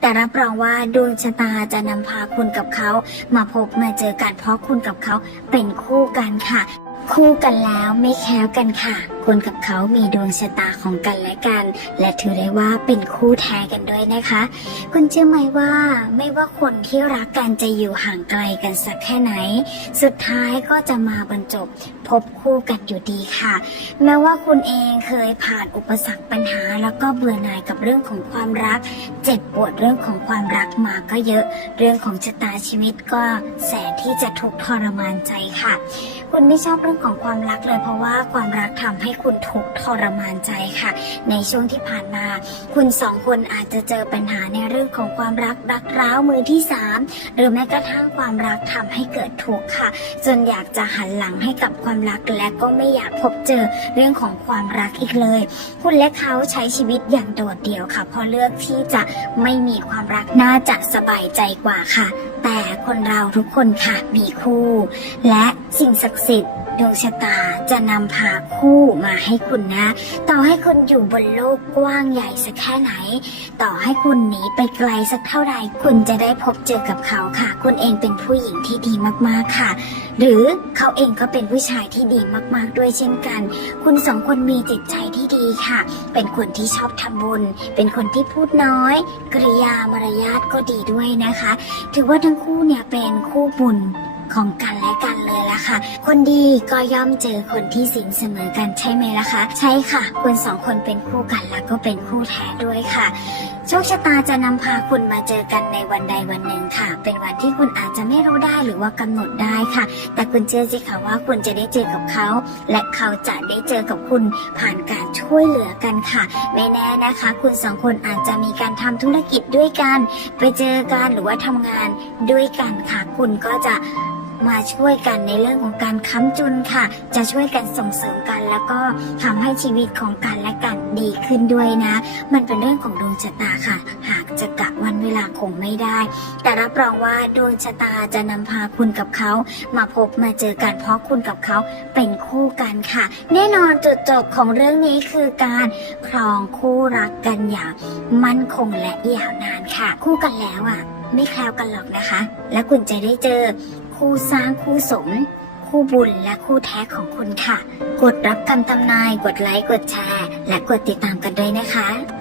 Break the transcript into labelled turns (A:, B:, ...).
A: แต่รับรองว่าดวงชะตาจะนำพาคุณกับเขา มาพบมาเจอกันเพราะคุณกับเขาเป็นคู่กันค่ะ คู่กันแล้วไม่แคล้วกันค่ะ คุณกับเขามีดวงชะตาของกันและกัน และถือได้ว่าเป็นคู่แท้กันด้วยนะคะ คุณเชื่อไหมว่าไม่ว่าคนที่รักกันจะอยู่ห่างไกลกันสักแค่ไหน สุดท้ายก็จะมาบรรจบพบคู่กันอยู่ดีค่ะ แม้ว่าคุณเองเคยผ่านอุปสรรคปัญหา แล้วก็เบื่อหน่ายกับเรื่องของความรัก เจ็บปวดเรื่องของความรักมาก็เยอะ เรื่องของชะตาชีวิตก็แสนที่จะทุกข์ทรมานใจค่ะ คุณไม่ชอบเรื่องของความรักเลยเพราะว่าความรักทำให้คุณทุกทรมานใจค่ะ ในช่วงที่ผ่านมา คุณสองคนอาจจะเจอปัญหาในเรื่องของความรักรักร้าวมือที่สามหรือแม้กระทั่งความรักทำให้เกิดทุกข์ค่ะ จนอยากจะหันหลังให้กับความรักและก็ไม่อยากพบเจอเรื่องของความรักอีกเลย คุณและเขาใช้ชีวิตอย่างโดดเดี่ยวค่ะเพราะเลือกที่จะไม่มีความรักน่าจะสบายใจกว่าค่ะ แต่คนเราทุกคนค่ะมีคู่ และสิ่งศักดิ์สิทธิ์ดวงชะตาจะนำพาคู่มาให้คุณนะ ต่อให้คุณอยู่บนโลกกว้างใหญ่สักแค่ไหน ต่อให้คุณหนีไปไกลสักเท่าไหร่คุณจะได้พบเจอกับเขาค่ะ คุณเองเป็นผู้หญิงที่ดีมากๆค่ะ หรือเขาเองก็เป็นผู้ชายที่ดีมากๆด้วยเช่นกัน คุณสองคนมีจิตใจที่ดีค่ะ เป็นคนที่ชอบทำบุญ เป็นคนที่พูดน้อย กริยามารยาทก็ดีด้วยนะคะ ถือว่าทั้งคู่เนี่ยเป็นคู่บุญของกันและกันเลยละค่ะ คนดีก็ย่อมเจอคนที่สินเสมอกันใช่ไหมล่ะคะ ใช่ค่ะ คุณสองคนเป็นคู่กันแล้วก็เป็นคู่แท้ด้วยค่ะ โชคชะตาจะนำพาคุณมาเจอกันในวันใดวันหนึ่งค่ะ เป็นวันที่คุณอาจจะไม่รู้ได้หรือว่ากำหนดได้ค่ะ แต่คุณเชื่อสิคะว่าคุณจะได้เจอกับเขา และเขาจะได้เจอกับคุณผ่านการช่วยเหลือกันค่ะ ไม่แน่นะคะ คุณสองคนอาจจะมีการทำธุรกิจด้วยกัน ไปเจอกันหรือว่าทำงานด้วยกันค่ะ คุณก็จะ มาช่วยกันในเรื่องของการค้ำจุนค่ะ จะช่วยกันส่งเสริมกัน แล้วก็ทำให้ชีวิตของกันและกันดีขึ้นด้วยนะ มันเป็นเรื่องของดวงชะตาค่ะ หากจะกะวันเวลาคงไม่ได้ แต่รับรองว่าดวงชะตาจะนำพาคุณกับเขา มาพบมาเจอกันเพราะคุณกับเขาเป็นคู่กันค่ะ แน่นอนจุดจบของเรื่องนี้คือการครองคู่รักกันอย่างมั่นคงและยาวนานค่ะ คู่กันแล้วอะไม่แคล้วกันหรอกนะคะ และคุณจะได้เจอ คู่สร้างคู่สม คู่บุญและคู่แท้ของคุณค่ะ กดรับคำทำนาย กดไลค์ กดแชร์ และกดติดตามกันด้วยนะคะ